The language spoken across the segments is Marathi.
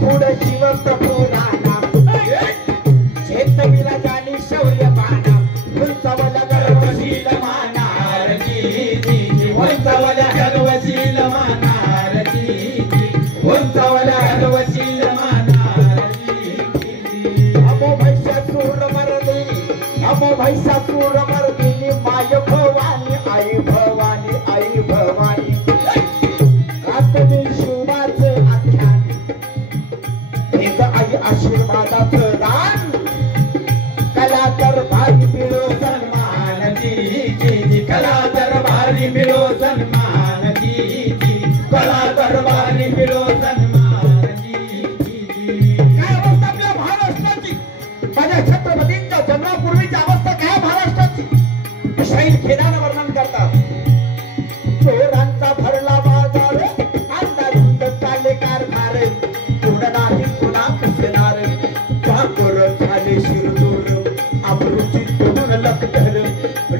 पुढे शिव प्रभुरा नाम चेतविला जाणी शौर्य माना उंचावला गर्वशील मानार उंचावला गर्वशील मानार उंचावला गर्वशील मानार अमो महिषासूर मर्दिनी माय भवानी आई भवानी कातडी शिवाचे आख्यान एक आई आशीर्वादाचं दान कला दरबारी मिळो सन्मान जी कला दरबारी मिळो सन्मान जी कला दरबारी मिळो सन्मान जी काय अवस्था आपल्या महाराष्ट्राची माझ्या छत्रपतींच्या जन्मापूर्वीची अवस्था काय महाराष्ट्राची शैल खेदानं वर्णन करतात चोरांचा भरला बाजार अंधाधुंद चाले कारभार कोण नाही कोणा कसणार चाकोर झाले शिरदूर अमृची तोडून लखतर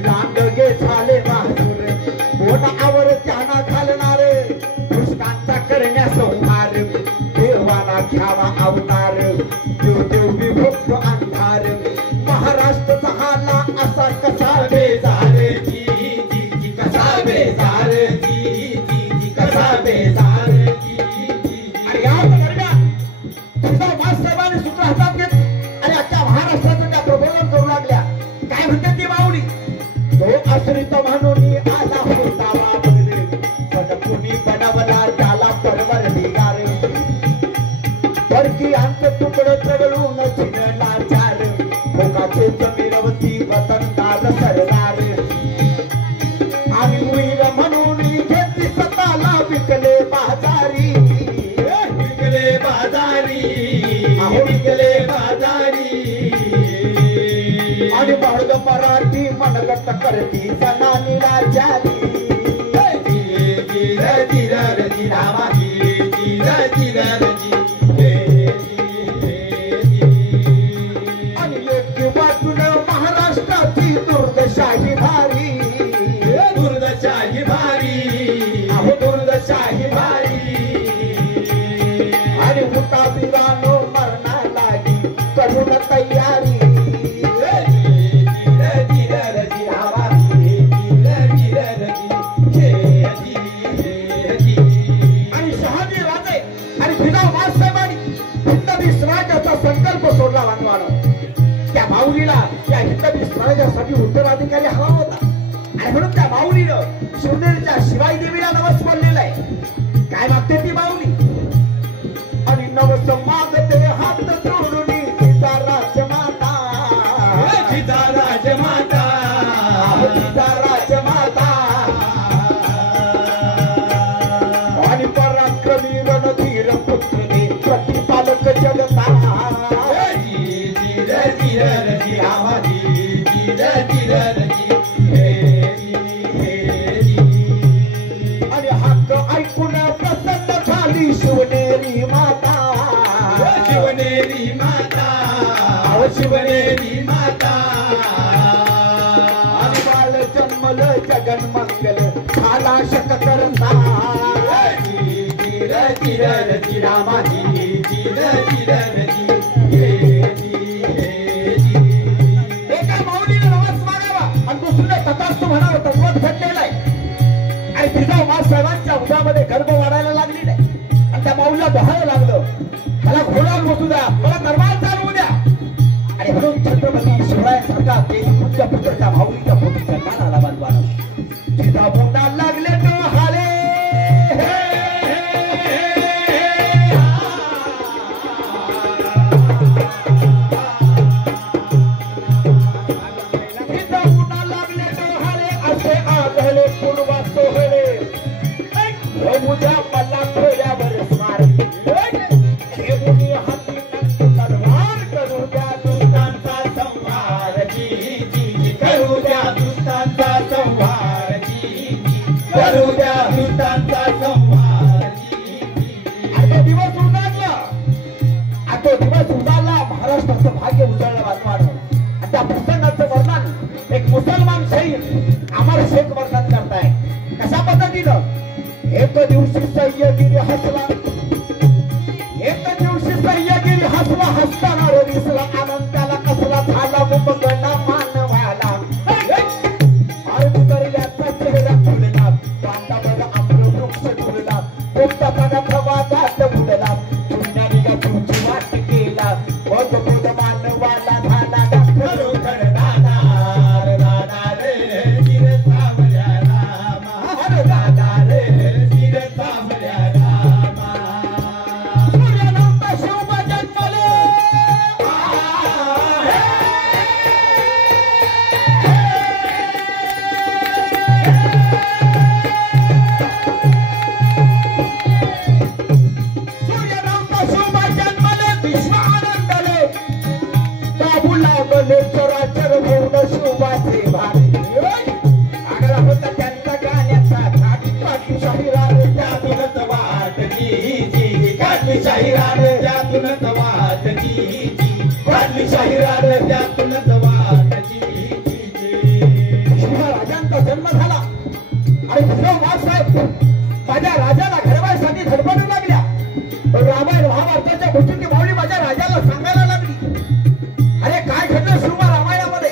लांडगे झाले बहादूर कोणावर त्यांना घालणार दुष्टांचा करण्या संहार देवाला घ्यावा अवतार देव विभक्त अंधार महाराष्ट्र झाला असा कसा बेजार जी कसा बेजार जी कसा बेजार आणि या दरम्यान तुझा मास्टरबाने सूत्र हातात घेत आणि अख्ख्या महाराष्ट्राचं त्या प्रबोधन करू लागल्या काय म्हणतात ती माऊली तो आश्रित म्हणून आला होता बाबरे पण कुणी बनवला त्याला परवर दिगार परकी अंत तुकडं चढवून चिनला चार भोगाचे जमीरवती वतनदार सरदार आणि उईर म्हणून घेतली स्वतःला विकले बाजारी अहो विकले बाजारी आणि बळग मराठी मनगट करती सणानी राजारी महाराष्ट्राची दुर्दशाही भारी अहो दुर्दशाही भारी आणि हुताबीरानो मरणा लागी करून तयारी आणि शहाजी राजे आणि भिलाव मासाहेबांनी हिंदवी स्वराज्याचा संकल्प सोडला वानवानं त्या माऊलीला त्या हिंदवी स्वराज्यासाठी उत्तराधिकारी हवा होता आणि म्हणून त्या माऊलीनं शिवनेरीच्या शिवाई देवीला नवस बोललेलं आहे काय मागते ती माऊली आणि नवस मागते हात जोडून तिचा राजमाता आणि पराक्रमी रणधीर पुत्रने प्रतिपालक जगता आणि हक्क ऐकून प्रसन्न झाली शिवनेरी माता आणि बाल जन्मल जगन मंगल झाला शक करता एका माऊलीने नवस मागावा आणि दुसरीने तथास्तु म्हणावं तत्वत घडलेलं आहे आणि तिचा मासाहेबांच्या उदामध्ये गर्भ वाढायला लागली नाही आणि त्या माऊलीला बहायला लागलं मला घोड्यावर बसू द्या मला दरबार चालवू द्या आणि म्हणून छत्रपती शिवरायांसारखा ते पूज्य पुत्र त्या माऊलीच्या पोटी सन्मान आला बांधवानं जिजा बोंडा लागले तो हाले जिजा बोंडा लागले तो हाले असे आगले पूर्वा सोहळे उद्या मला खोड्यावर स्वार हे मुली हाती तलवार करू द्या दुष्टांचा संहार करू द्या दुष्टांचा संहार करू द्या दुष्टांचा संहार आता दिवस उजाडला आता दिवस उजाडला महाराष्ट्राचं भाग्य उजाडलं वाटवाड आणि त्या प्रसंगाचं वर्णन एक मुसलमान शहीद अमर शेख वर्णन करताय कशा पद्धतीनं एक दिवशी सह्यागिरी हसला एक दिवशी हसताना दिसला आनंदाला कसला झाला मुमगना मानवाला अरुंदरल्याचा चेहरा फुलला पांडावर अमृत वृक्ष फुलला पोटापाना प्रवादात बुडला पुण्याने का तुमची वाट केला मग बोध मानवाला झाला खरोखर दादा रे चिर सावल्या रामा दादा रे चिर सावल्या रामा सूर्यनंद शुभ जन्मले चराचर होऊन शुभाचे भारी आगळा होता त्यांचा गाण्याचा ठाक काठी शाहिरार त्यातूनच वाटली काठी शाहिरार त्यातूनच वाटली काठी शाहिरार त्यातूनच वाटली शिवराजांचा जन्म झाला आणि साहेब माझ्या राजाला घडवायसाठी धडपडू लागल्या रामायण महाभारताच्या गोष्टी माऊली माझ्या राजाला सांगायला लागली अरे काय घडलं शिवबा रामायणामध्ये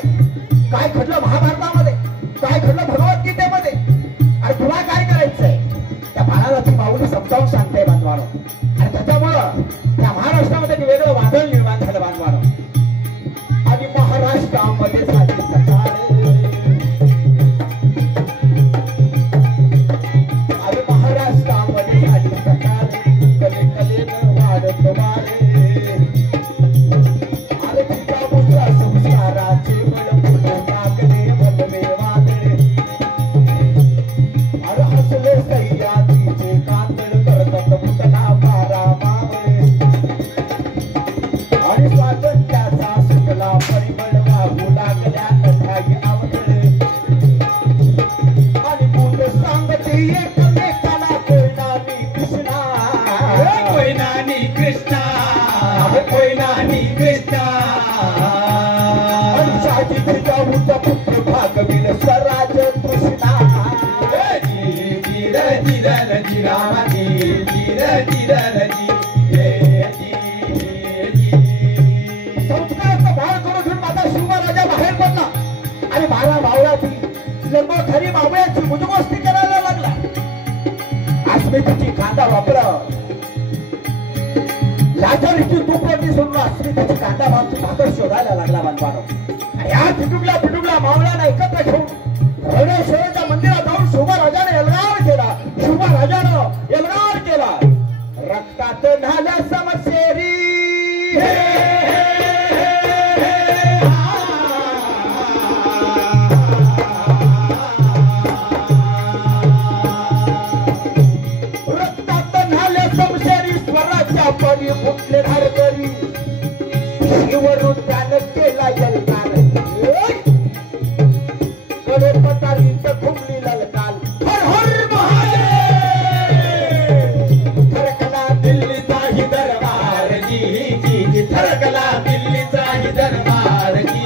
काय घडलं महाभारतामध्ये काय घडलं भगवद्गीतेमध्ये अरे तुला काय करायचंय त्या बाळाला ती माऊली समजावून सांगते बांधवानो आणि त्याच्यामुळं त्या महाराष्ट्रामध्ये वेगळं वादळ निर्माण झालं बांधवानो आणि महाराष्ट्रामध्ये झाली सकाळ आणि महाराष्ट्रामध्ये झाली सकाळ कले कलेनं वाढत वारे संस्काराचे बळ फुलून टाकले भलवे वादळे अरे हसले सह्याद्रीचे कातळ करतात पुतला मारा मावळे आणि स्वातंत्र्याचा सुटला परिमळ वाहू लागल्या नठाई आवडले आणि मूल सांगते एकमेकाला कोयनानी कृष्णा कोयनानी कृष्णा कोयनानी कृष्णा पुत्र भागवीर स्वराज कृष्णा संस्काराचा भाळ करून घेऊन माझा शिवबा राजा बाहेर पडला आणि बारा मावळ्याची लंबोदरी मावळ्याची मुजगोष्टी करायला लागला अस्मितेची कांदा वापरत लाचारीची तुपटी सोडून अस्मितेची कांदा भाकर शोधायला लागला बांधवानो या पिटुकला मावळ्याला एकत्र घेऊन रणेश्वराच्या मंदिरात जाऊन शिवबा राजाने एल्गार केला शिवबा राजानं एल्गार केला रक्तात न्हाल्या समशेरी रक्तात न्हाल्या समशेरी स्वराच्या परी फुटले धारकरी शिवरून त्यानं केला एल्गार घुमली ललकाल हर हर महादेव थरकला दिल्लीचा ही दरबार जी थरकला दिल्लीचा ही दरबार जी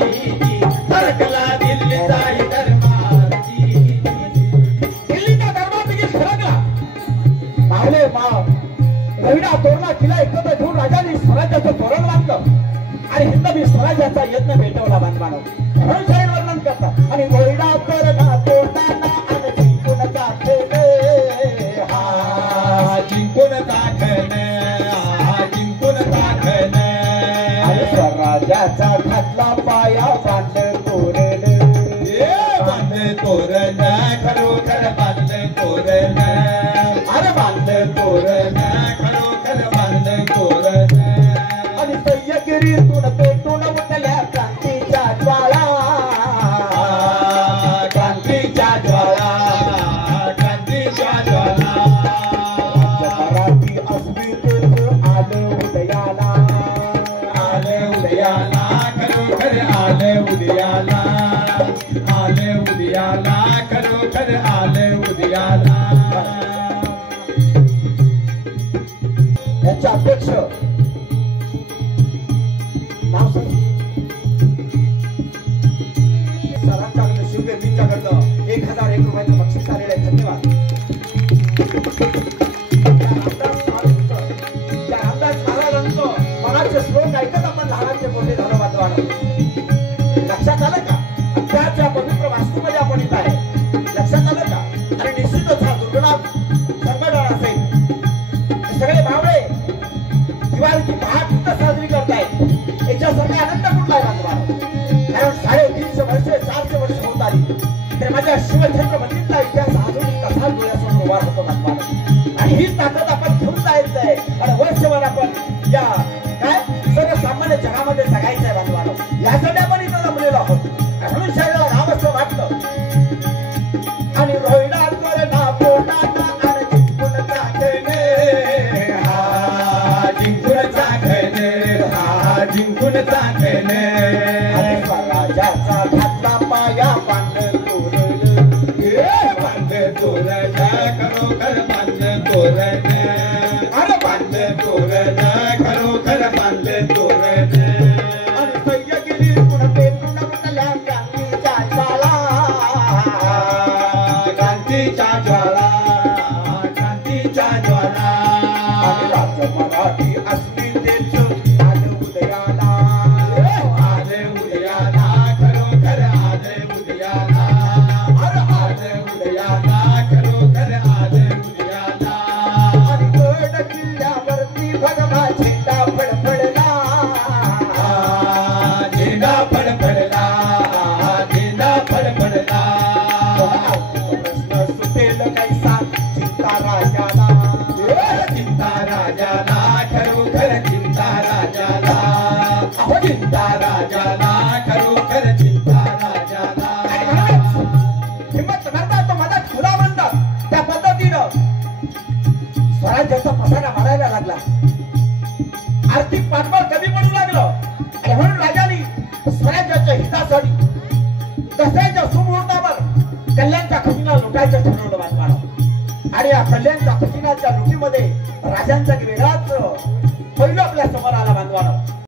थरकला दिल्लीचा ही दरबार जी दिल्लीचा दरबार देखील थरकला मावले माव रविना तोरणा तिला एकत्र घेऊन राजाने स्वराज्याचं तोरण बांधलं आणि हिंदवी स्वराज्याचा यत्न भेटवला बांधवानो म्हणून शाहीर वर्णन करतात आणि कोयना तोरणा तोडताना आणि जिंकून दाखवले हा जिंकून दाखवले हा जिंकून दाखवले आणि स्वराज्याचा घातला पाया बांधले तोरण बांधले तोरण खरोखर बांधले तोरण अरे बांधले तोरण खरोखर बांधले तोरण आणि सह्यागिरीतून पेटून उठल्या क्रांतीच्या ज्वाळा क्रांतीच्या ज्वाळा क्रांतीच्या ज्वाळा मराठी अस्मितेचं आलं उदयाला खरोखर आलं उदयाला खरोखर आलं उदयाला याच्या अध्यक्ष नाव सरांच्याकडनं शिवगेजींच्याकडनं 1001 रुपयाचं बक्षीस आलेलं आहे. धन्यवाद. त्या रामदास महाराजांचं मनाचे श्लोक ऐकत स्वराज्याची पहाट साजरी करताय याच्यासारखा आनंद कुठला आहे बांधवानो? कारण 350 वर्षे 400 वर्ष होत आली तर माझ्या शिवछत्रपतींचा इतिहास अजूनही तसाच डोळ्यासमोर उभा होतो बांधवानो. आणि ही ताकद आपण घेऊन जायचं आहे आणि वर्षभर आपण या काय सर्वसामान्य जगामध्ये जगायचं आहे बांधवानो. यासाठी आपण इथं जमलेलो आहोत. म्हणून शरीराला गावचं वाटलं आणि रोहिडा कोरडा पोटाचा आणि जिंकून चाखणे जिंकून चाखणे स्वराज्याचा घातला पाया बांध तोरण खरोखर बांध तोरण अरे बांध तोरण खरोखर बांध तोरण आणि सह्यागिरी पुढे पेटून उठल्या क्रांतीच्या ज्वाला क्रांतीच्या ज्वाला क्रांतीच्या ज्वाला आणि राज्य मराठी अस्मितेच आलं उदयाला आले उदयाला खरोखर आले उदयाला अरे आले उदयाला खरोखर आले उदयाला आणि गड किल्ल्यावरती भगवा झेंडा फडफडला झेंडा फडफडला झेंडा फडफडला प्रश्न सुटेल कैसा चिंता राजाला चिंता राजाला खरोखर चिंता राजाला अहो चिंता राजाला खरोखर चिंता राजाला हिम्मत करता तो माझा खुला म्हणतात त्या पद्धतीनं स्वराज्याचा पसारा मारायला लागला. आर्थिक पाठबळ कमी पडू लागलं आणि म्हणून राजाने स्वराज्याच्या हितासाठी दसऱ्याच्या सुमुहूर्तावर कल्याणच्या खजिना लुटायचं ठरवलं बांधवानं. आणि या कल्याणच्या खजिन्याच्या लुटीमध्ये राजांचा वेगळाच पैलू आपल्या समोर आला बांधवानं.